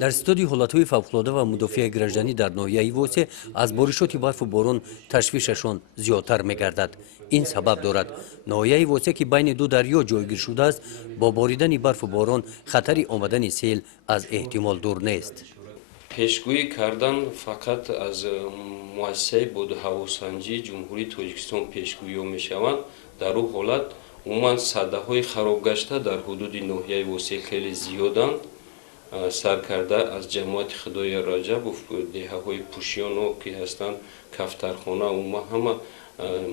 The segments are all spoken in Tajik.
در استودی حالتهای فوق‌العاده و مدافع گرجدنی در ناحیه واسه از بارشات برف و باران تشویششان زیادتر می‌گردد. این سبب دارد ناحیه واسه که بین دو دریا جایگیر شده است، با باریدن برف و باران خطر آمدن سیل از احتمال دور نیست. پیشگویی کردن فقط از مؤسسه باد و هواسنجی جمهوری تاجیکستان پیشگویی می‌شوند. در او حالت عموما صداهای خراب گشته در حدود ناحیه واسه خیلی زیادند. سر کرده از جماعت خدای رجب و دهه های پوشیان که هستند کفترخانه و همه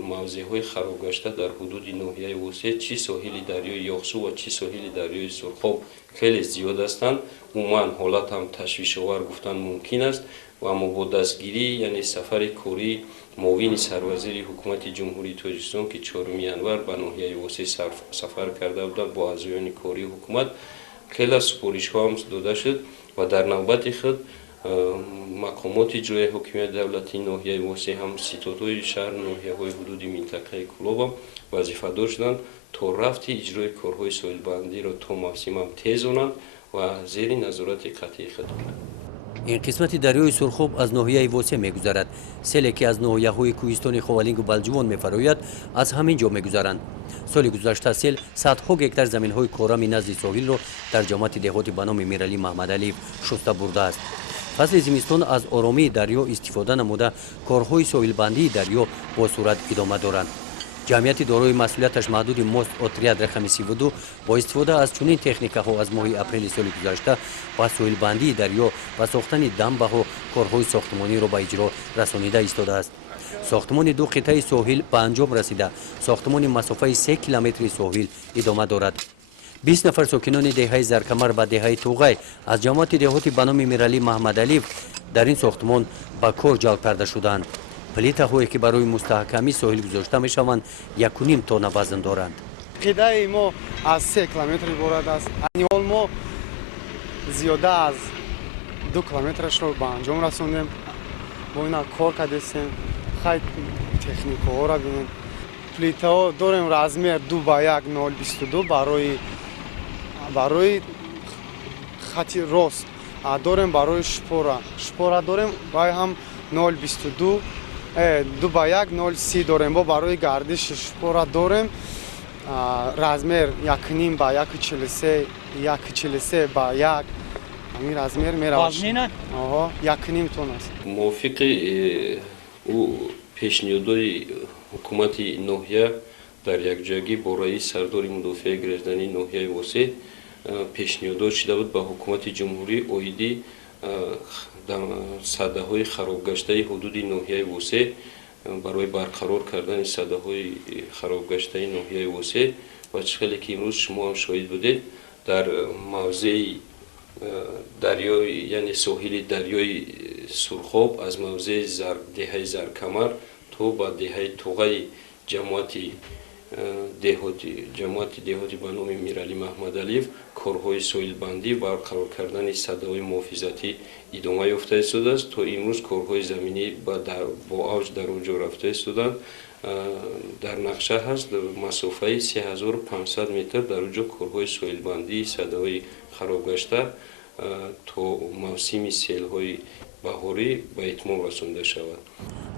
موضع های خراب گشته در حدود ناحیه واسه چی ساحل دریای یاخسو و چی ساحل دریای سرخاب خیلی زیاد هستند. عموما حالت هم تشویش آور گفتن ممکن است و اما با دستگیری یعنی سفر کاری معاون سروزیر حکومت جمهوری تاجیکستان که 4 ینور به ناحیه واسه سفر کرده بودند با اعضایان کاری حکومت خیلی سپارش ها هم داده شد و در نوبت خود مقامات اجرایی حکومت دولتی ناحیه واسه هم ستادهای شهر ناحیه های حدود منطقه کلوب هم وظیفه دار شدند تا رفت اجرای کارهای ساحل بندی را تا موسم هم تیز کنند و زیر نظارت قطعی خود کنند. این قسمت دریای سرخاب از ناحیه واسه می‌گذرد. سیلی که از ناحیه‌های کوهستانی خوالینگ و بلجوان می‌فراید از همین جا می‌گذرند. سال گذشته سیل صدها گکتار زمین‌های کارمی نزد ساحل را در جامعه دهاتی به نام میرعلی محمدعلی شسته برده است. فصل زمستان از آرامی دریا استفاده نموده کارهای ساحل بندی دریا با صورت ادامه دارند. جمعیت دارای مسئولیتش محدود ماست اتریاد رقم 32 با استفاده از چنین تکنیک‌ها از ماه اپریل سال گذشته با ساحل بندی دریا و ساختن دمبه و کارهای ساختمانی را به اجرا رسانیده ایستاده است. ساختمان دو قطعه ساحل به انجام رسیده. ساختمان مسافه 3 کیلومتر ساحل ادامه دارد. 20 نفر ساکنان دهه زرکمر و دهه توغای از جماعت دهاتی به نام میرعلی محمدعلی در این ساختمان به کار جلب کرده شدند. پلیت‌هایی که برای مستحکمی ساحل گذاشته می‌شوند 1.5 تن وزن دارند. قطعه ما از 3 کیلومتر عبارت است. این ما زیاده از 2 کیلومترش رو به انجام رسوندیم. با اینا کار کردیم. خیلی تکنیک‌ها را ببینید. پلیت‌ها داریم رزمیر 2:1.022 برای خط راست. داریم برای شپورا داریم برای هم 0.22 2:1.030 داریم با برای گردش شپورا داریم رزمیر 1.5 به 1.43 به 1 همین رزمیر میره. وزنه؟ 1.5 تن است. موافق او پیشنهادهای حکومت ناحیه در یک جایی با رئیس سردار مدافع گرجدنی ناحیه واسه پیشنهاد شده بود به حکومت جمهوری اویدی صداهای خراب گشته حدود ناحیه واسه برای برقرار کردن صداهای خراب گشته ناحیه واسه و چخیلی که امروز شما هم شاهد بودید در موضع دریای یعنی ساحل دریای سرخاب از موضع دهه زرکمر تو با دهه توغای جماعت دهاتی به نام میرعلی محمدعلی کارهای ساحل بندی و برقرار کردن صداهای محافظتی ادامه یافته است تا امروز کارهای زمینی با اوج در اونجا رفته استودند. در نقشه هست مسافه 3500 متر در اونجا کارهای ساحل بندی صداهای خراب گشته تا موسم سیل‌های بهاری به اتمام رسانده شود.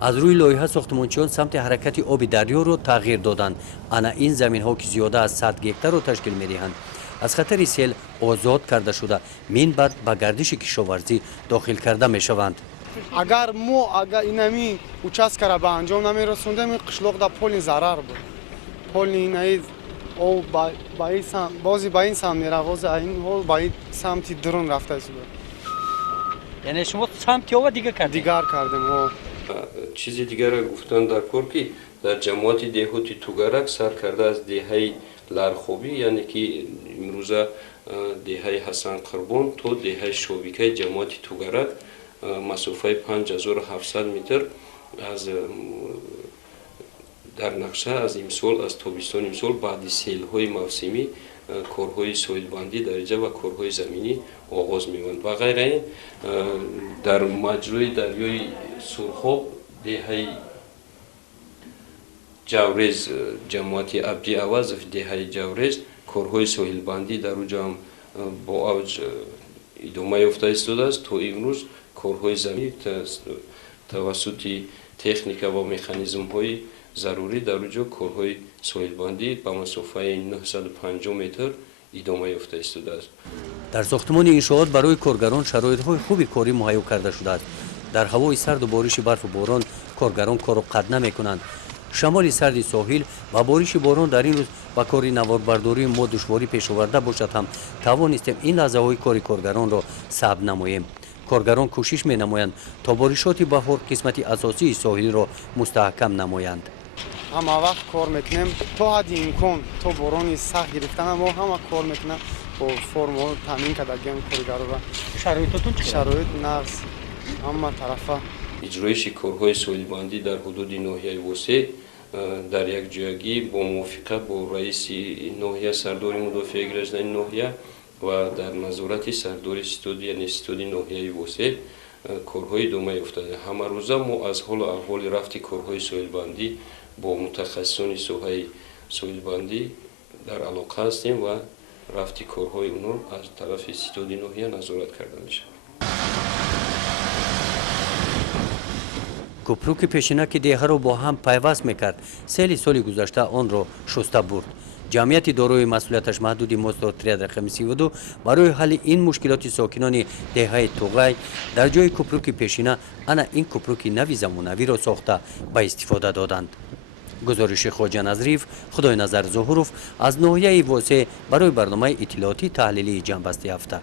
از روی لایحه ساختمانچیان سمت حرکت آب دریا را تغییر دادند. انا این زمین‌ها که زیاده از 100 گکتار را تشکیل می‌دهند از خطر سیل آزاد کرده شده من بعد به گردش کشاورزی داخل کرده می‌شوند. اگر اینمی участка را به انجام نمی‌رسوندیم قشلاق در پول ضرر بود. پول اینای او بازی با این سمت میره باز این حال با این سمت درون رفته است. یعنی شما سمت یا دیگه کردیم. چیز دیگر را گفتن در کار که در جماعت دهاتی توگرک سر کرده از دهه لرخوبی یعنی که امروز دهه حسن قربان تو دهه شوبیکه جماعت توگرک مسافه 5700 متر از در نقشه از امسال از تابستان امسال بعد سیل‌های موسمی کارهای ساحل بندی درجه و کارهای زمینی آغاز می‌شوند و غیر این در مجرای دریای سرخاب دهه جاورز جماعت عبدی عوض دهه جاورز کارهای ساحل بندی در اونجا با اوج идома ёфта истодааст. То имрӯз корҳои заминӣ тавассути техника ва механизмҳои зарурӣ дар онҷо корҳои соҳилбандӣ ба масофаи 950 метр идома ёфта истодааст. дар сохтмони иншоот барои коргарон шароитҳои хуби корӣ муҳайё карда шудааст. дар ҳавои сарду бориши барфу борон коргарон корро қат намекунанд. шамоли сарди соҳил ва бориши борон дар ин рӯз ба кори наворбардории мо душворӣ пешоварда бошад ҳам тавонистем ин лаҳзаҳои кори коргаронро сабт намоем. коргарон кӯшиш менамоянд то боришоти баҳор қисмати асосии соҳилро мустаҳкам намоянд. ҳама вақт кор мекунем то ҳадди имкон то борони сахт гирифтана мо ҳама кор мекунем бо формо таъмин кардагиам коргарора шароитотун шароит нағз ҳама тарафа иҷрои шикорҳои соҳилбандӣ дар ҳудуди ноҳияи восеъ дар якҷоягӣ бо мувофиқат бо раиси ноҳия сардори мудофиаи граждании ноҳия ва дар назорати сардори ситоди яъне ситоди ноҳияи восеъ корҳои идома ёфтааст. ҳамарӯза мо аз ҳолу аҳволи рафти корҳои соҳилбандӣ бо мутахассисони соҳаи соҳилбандӣ дар алоқа ҳастем ва рафти корҳои онҳо аз тарафи ситоди ноҳия назорат карда мешавад. кӯпруки пешина ки деҳаро бо ҳам пайваст мекард, сели соли гузашта онро шуста бурд. ҷамъияти дорои масъулияташ маҳдуди Мостротряд рақами 32 барои ҳалли ин мушкилоти сокинони деҳаи Туғай дар ҷои кӯпруки пешина ана ин кӯпруки нави замонавиро сохта ба истифода доданд. гузориши Хоҷа Назриев, Худойназар Зуҳуров аз ноҳияи восеъ барои барномаи иттилоотӣ таҳлилии ҷанбасти ҳафта.